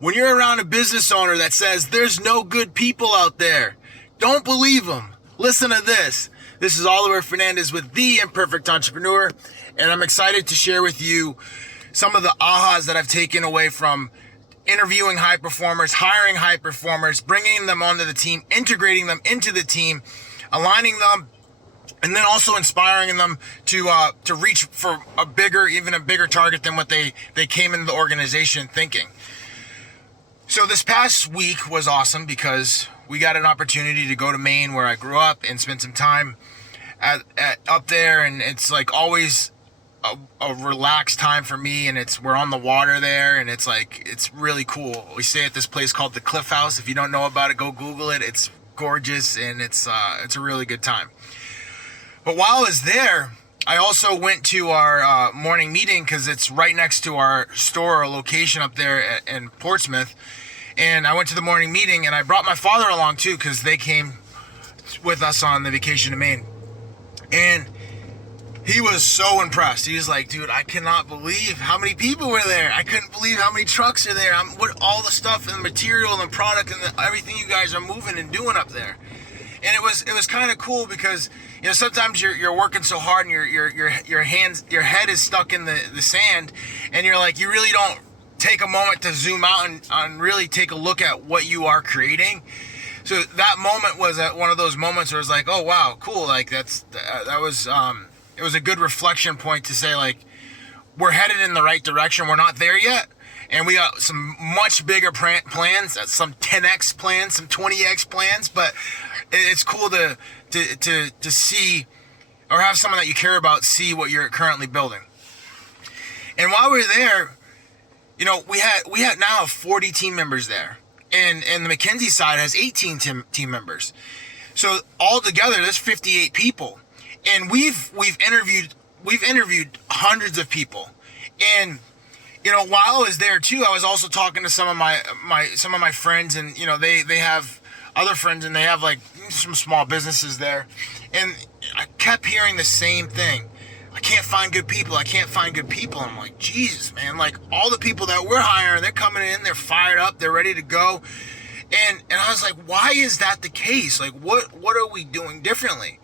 When you're around a business owner that says there's no good people out there, don't believe them. Listen to this. This is Oliver Fernandez with The Imperfect Entrepreneur, and I'm excited to share with you some of the ahas that I've taken away from interviewing high performers, hiring high performers, bringing them onto the team, integrating them into the team, aligning them, and then also inspiring them to reach for even a bigger target than what they came into the organization thinking. So this past week was awesome because we got an opportunity to go to Maine, where I grew up, and spend some time up there, and it's like always a relaxed time for me, and we're on the water there, and it's really cool. We stay at this place called the Cliff House. If you don't know about it, go Google it. It's gorgeous, and it's a really good time. But while I was there, I also went to our morning meeting because it's right next to our store or location up there in Portsmouth. And I went to the morning meeting, and I brought my father along too because they came with us on the vacation to Maine. And he was so impressed. He was like, dude, I cannot believe how many people were there. I couldn't believe how many trucks are there. All the stuff and the material and the product and everything you guys are moving and doing up there. And it was kind of cool because, you know, sometimes you're working so hard and your head is stuck in the sand, and you're like, you really don't take a moment to zoom out and really take a look at what you are creating. So that moment was one of those moments where it was like, oh wow, cool. Like it was a good reflection point to say, like, we're headed in the right direction. We're not there yet. And we got some much bigger plans, some 10x plans, some 20x plans, but it's cool to see, or have someone that you care about see what you're currently building. And while we were there, you know, we had now 40 team members there, and the McKinsey side has 18 team members. So all together, there's 58 people, and we've interviewed hundreds of people. And you know, while I was there too, I was also talking to some of my friends, and you know, they have other friends, and they have like some small businesses there, and I kept hearing the same thing. I can't find good people. I can't find good people. I'm like, Jesus, man, like all the people that we're hiring, they're coming in, they're fired up, they're ready to go. And I was like, why is that the case? Like, what are we doing differently?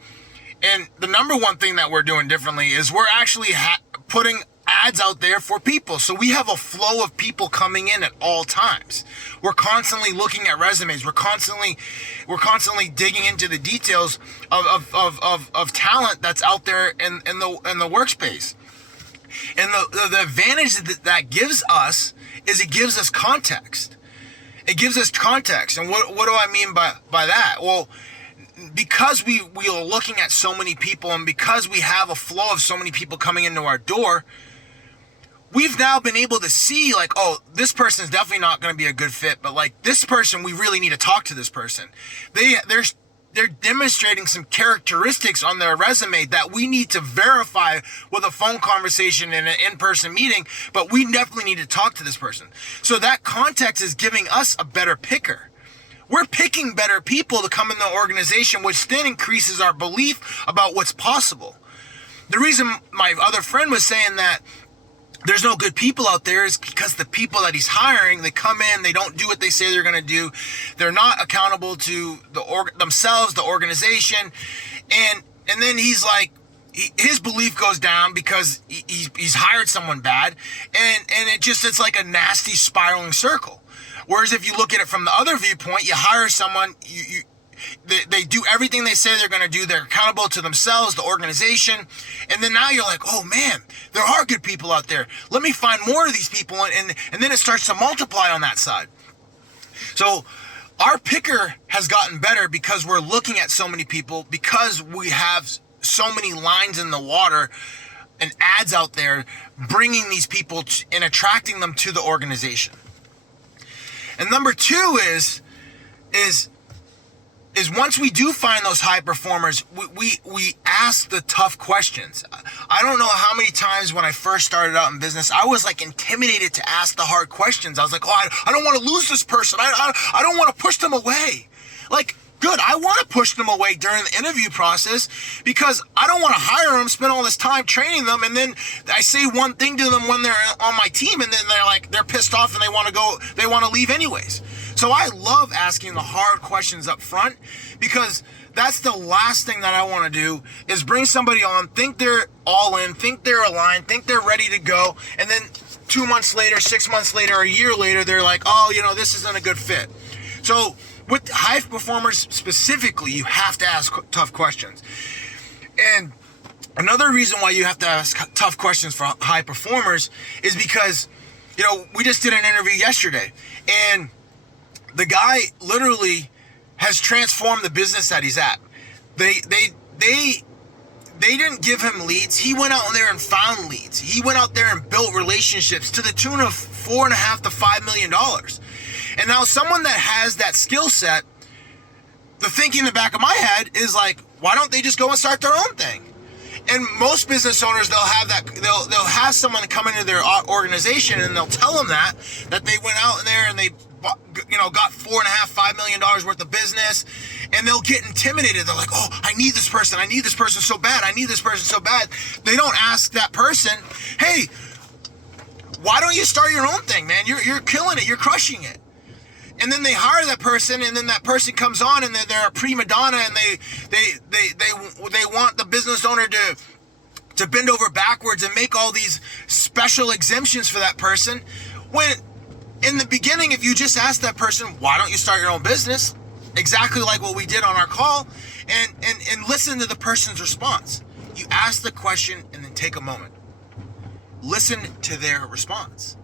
And the number one thing that we're doing differently is we're actually putting ads out there for people. So we have a flow of people coming in at all times. We're constantly looking at resumes. We're constantly digging into the details of talent that's out there in the workspace. And the advantage that gives us is it gives us context. It gives us context. And what do I mean by that? Well, because we are looking at so many people, and because we have a flow of so many people coming into our door, we've now been able to see, like, oh, this person is definitely not going to be a good fit, but like this person, we really need to talk to this person. They're demonstrating some characteristics on their resume that we need to verify with a phone conversation and an in-person meeting, but we definitely need to talk to this person. So that context is giving us a better picker. We're picking better people to come in the organization, which then increases our belief about what's possible. The reason my other friend was saying that there's no good people out there is because the people that he's hiring, they come in, they don't do what they say they're going to do. They're not accountable to themselves, the organization. And then he's like, his belief goes down because he's hired someone bad. And it's like a nasty spiraling circle. Whereas if you look at it from the other viewpoint, you hire someone, they do everything they say they're going to do. They're accountable to themselves, the organization. And then now you're like, oh man, there are good people out there. Let me find more of these people. And then it starts to multiply on that side. So our picker has gotten better because we're looking at so many people, because we have so many lines in the water and ads out there bringing these people and attracting them to the organization. And number two is once we do find those high performers, we ask the tough questions. I don't know how many times when I first started out in business, I was like intimidated to ask the hard questions. I was like, oh, I don't want to lose this person. I don't want to push them away. Like, good. I want to push them away during the interview process because I don't want to hire them, spend all this time training them, and then I say one thing to them when they're on my team, and then they're pissed off and they want to leave anyways. So I love asking the hard questions up front because that's the last thing that I want to do is bring somebody on, think they're all in, think they're aligned, think they're ready to go, and then 2 months later, 6 months later, a year later, they're like, oh, this isn't a good fit. So with high performers specifically, you have to ask tough questions. And another reason why you have to ask tough questions for high performers is because, we just did an interview yesterday, and the guy literally has transformed the business that he's at. They didn't give him leads. He went out there and found leads. He went out there and built relationships to the tune of $4.5 to $5 million. And now someone that has that skill set, the thinking in the back of my head is like, why don't they just go and start their own thing? And most business owners, they'll have someone come into their organization and they'll tell them that they went out in there and they got $4.5, $5 million worth of business, and they'll get intimidated. They're like, oh, I need this person so bad. They don't ask that person, hey, why don't you start your own thing, man? You're killing it. You're crushing it. And then they hire that person, and then that person comes on, and they're a prima donna, and they want the business owner to bend over backwards and make all these special exemptions for that person. When in the beginning, if you just ask that person, why don't you start your own business? Exactly like what we did on our call, and listen to the person's response. You ask the question and then take a moment. Listen to their response.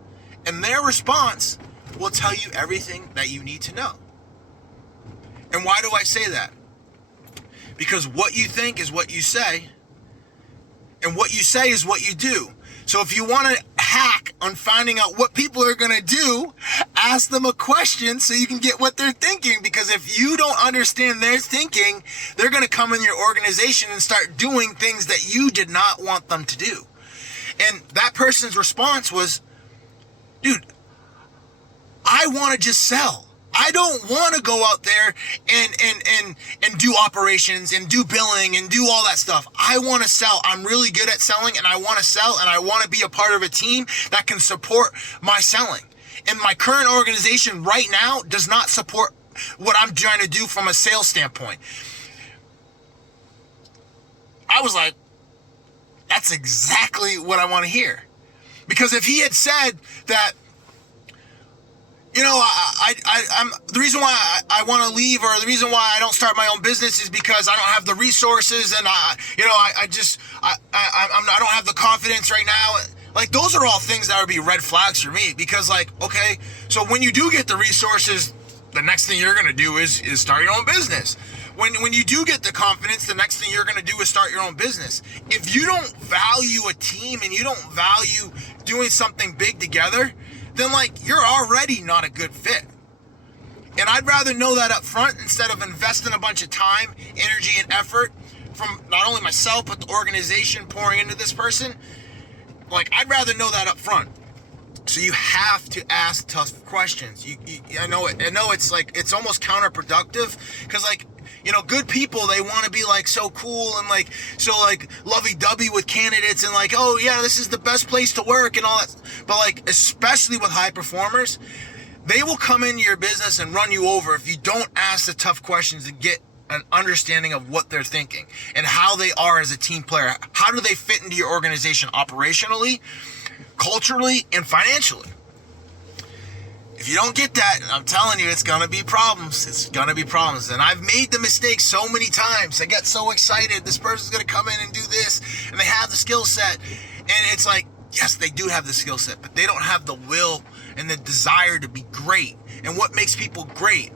And their response will tell you everything that you need to know. And why do I say that? Because what you think is what you say, and what you say is what you do. So if you want to hack on finding out what people are going to do, ask them a question so you can get what they're thinking. Because if you don't understand their thinking, they're going to come in your organization and start doing things that you did not want them to do. And that person's response was, dude, I want to just sell. I don't want to go out there and do operations and do billing and do all that stuff. I want to sell. I'm really good at selling, and I want to sell, and I want to be a part of a team that can support my selling. And my current organization right now does not support what I'm trying to do from a sales standpoint. I was like, that's exactly what I want to hear. Because if he had said that, I'm the reason why I want to leave, or the reason why I don't start my own business is because I don't have the resources, and I don't have the confidence right now. Like, those are all things that would be red flags for me, because okay, so when you do get the resources, the next thing you're going to do is start your own business. When you do get the confidence, the next thing you're going to do is start your own business. If you don't value a team and you don't value doing something big together, then you're already not a good fit. And I'd rather know that up front instead of investing a bunch of time, energy, and effort from not only myself but the organization pouring into this person. I'd rather know that up front. So you have to ask tough questions. I know it's almost counterproductive, because good people, they want to be so cool and so lovey-dovey with candidates, and oh yeah, this is the best place to work and all that. But especially with high performers, they will come into your business and run you over if you don't ask the tough questions and get an understanding of what they're thinking and how they are as a team player. How do they fit into your organization operationally, culturally, and financially? If you don't get that, I'm telling you, it's going to be problems. It's going to be problems. And I've made the mistake so many times. I get so excited. This person's going to come in and do this, and they have the skill set. And it's yes, they do have the skill set, but they don't have the will and the desire to be great. And what makes people great?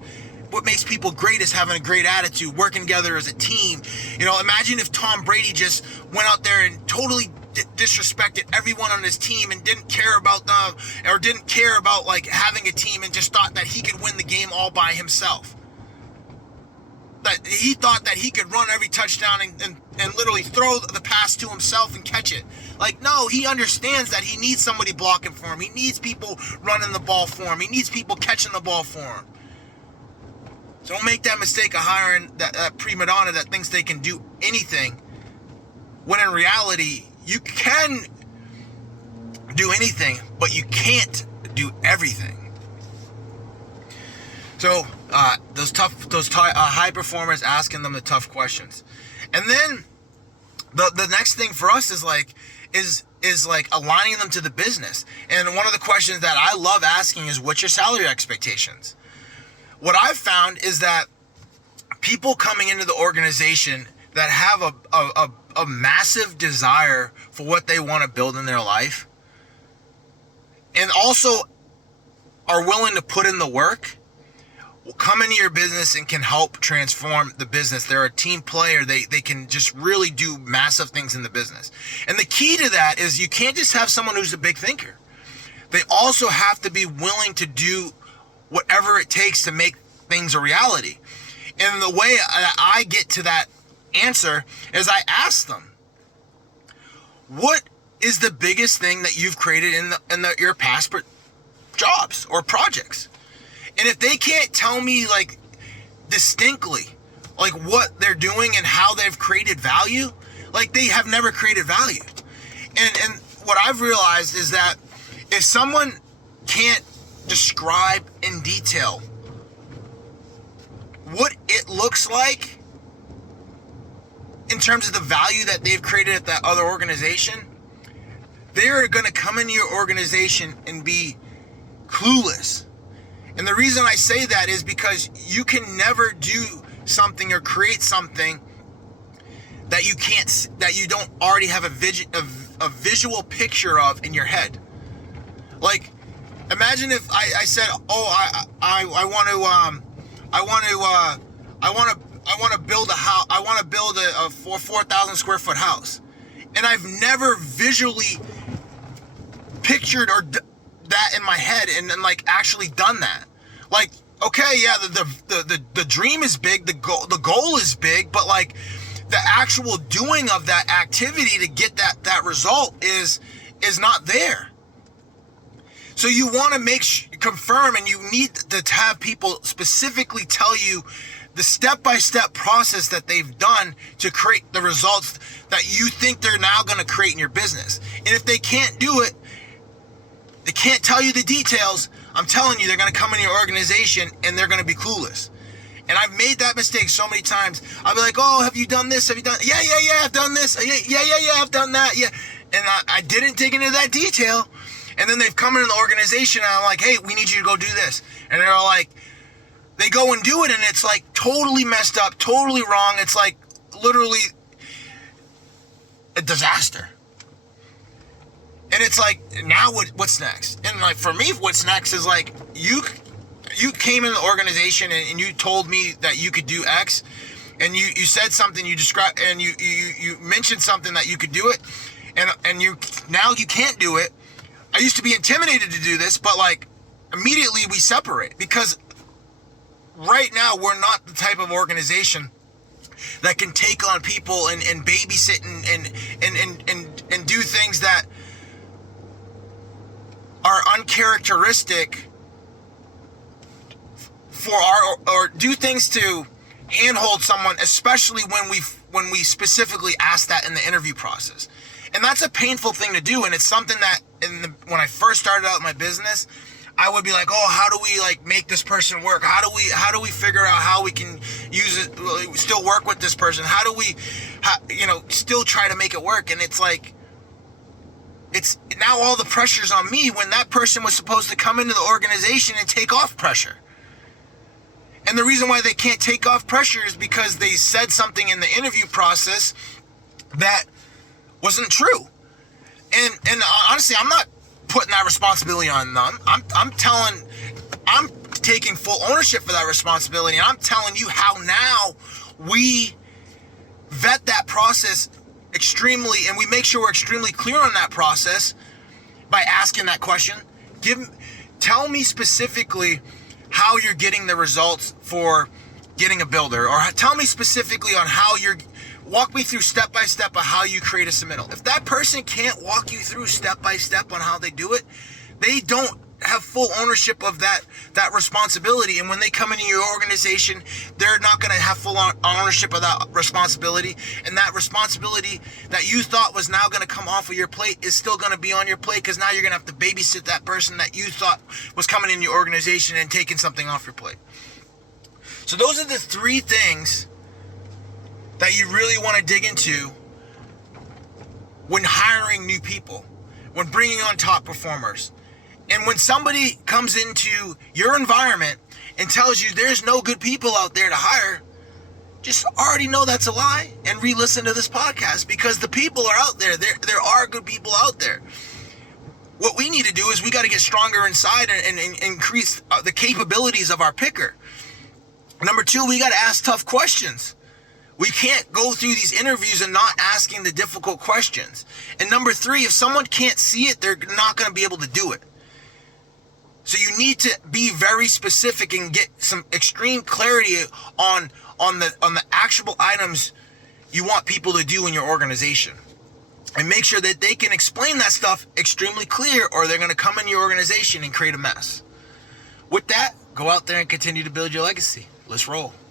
What makes people great is having a great attitude, working together as a team. Imagine if Tom Brady just went out there and totally disrespected everyone on his team and didn't care about them, or didn't care about having a team, and just thought that he could win the game all by himself. That he thought that he could run every touchdown and literally throw the pass to himself and catch it. No, he understands that he needs somebody blocking for him. He needs people running the ball for him. He needs people catching the ball for him. Don't make that mistake of hiring that prima donna that thinks they can do anything, when in reality, you can do anything, but you can't do everything. So those high performers, asking them the tough questions. And then the next thing for us is like aligning them to the business. And one of the questions that I love asking is, what's your salary expectations? What I've found is that people coming into the organization that have a massive desire for what they want to build in their life, and also are willing to put in the work, will come into your business and can help transform the business. They're a team player. They can just really do massive things in the business. And the key to that is you can't just have someone who's a big thinker. They also have to be willing to do whatever it takes to make things a reality. And the way I get to that answer is I ask them, what is the biggest thing that you've created in your past jobs or projects? And if they can't tell me like distinctly like what they're doing and how they've created value, like they have never created value. And what I've realized is that if someone can't describe in detail what it looks like in terms of the value that they've created at that other organization, they're going to come into your organization and be clueless. And the reason I say that is because you can never do something or create something that you don't already have a visual picture of in your head. Like, imagine if I said, I want to build a house. I want to build a 4,000 square foot house, and I've never visually pictured that in my head and then like actually done that. Like, okay, yeah, the dream is big, the goal is big, but like the actual doing of that activity to get that result is not there. So you want to confirm, and you need to have people specifically tell you the step-by-step process that they've done to create the results that you think they're now going to create in your business. And if they can't do it, they can't tell you the details, I'm telling you, they're going to come in your organization and they're going to be clueless. And I've made that mistake so many times. I'll be like, oh, have you done this? Have you done? Yeah, I've done this. Yeah, I've done that. Yeah. And I didn't dig into that detail. And then they've come into the organization and I'm like, hey, we need you to go do this. And they're all like, they go and do it and it's like totally messed up, totally wrong. It's like literally a disaster. And it's like, now what's next? And like for me, what's next is like, you came in the organization and you told me that you could do X, and you said something, you described, and you mentioned something that you could do it, and you now you can't do it. I used to be intimidated to do this, but like immediately we separate, because right now we're not the type of organization that can take on people and babysit and do things that are uncharacteristic for or do things to handhold someone, especially when we specifically ask that in the interview process. And that's a painful thing to do, and it's something that when I first started out my business, I would be like, oh, how do we like make this person work? How do we figure out how we can use it, still work with this person? How do we, still try to make it work? And it's like, it's now all the pressure's on me when that person was supposed to come into the organization and take off pressure. And the reason why they can't take off pressure is because they said something in the interview process that wasn't true. And honestly, I'm not putting that responsibility on them. I'm taking full ownership for that responsibility, and I'm telling you how now we vet that process extremely, and we make sure we're extremely clear on that process by asking that question. Tell me specifically how you're getting the results for getting a builder, or tell me specifically on walk me through step by step of how you create a submittal. If that person can't walk you through step by step on how they do it, they don't have full ownership of that responsibility. And when they come into your organization, they're not going to have full ownership of that responsibility. And that responsibility that you thought was now going to come off of your plate is still going to be on your plate, because now you're going to have to babysit that person that you thought was coming in your organization and taking something off your plate. So those are the 3 things that you really want to dig into when hiring new people, when bringing on top performers. And when somebody comes into your environment and tells you there's no good people out there to hire, just already know that's a lie and re-listen to this podcast, because the people are out there. There are good people out there. What we need to do is we got to get stronger inside and increase the capabilities of our picker. Number 2, we got to ask tough questions. We can't go through these interviews and not asking the difficult questions. And number 3, if someone can't see it, they're not going to be able to do it. So you need to be very specific and get some extreme clarity on the actual items you want people to do in your organization. And make sure that they can explain that stuff extremely clear, or they're going to come in your organization and create a mess. With that, go out there and continue to build your legacy. Let's roll.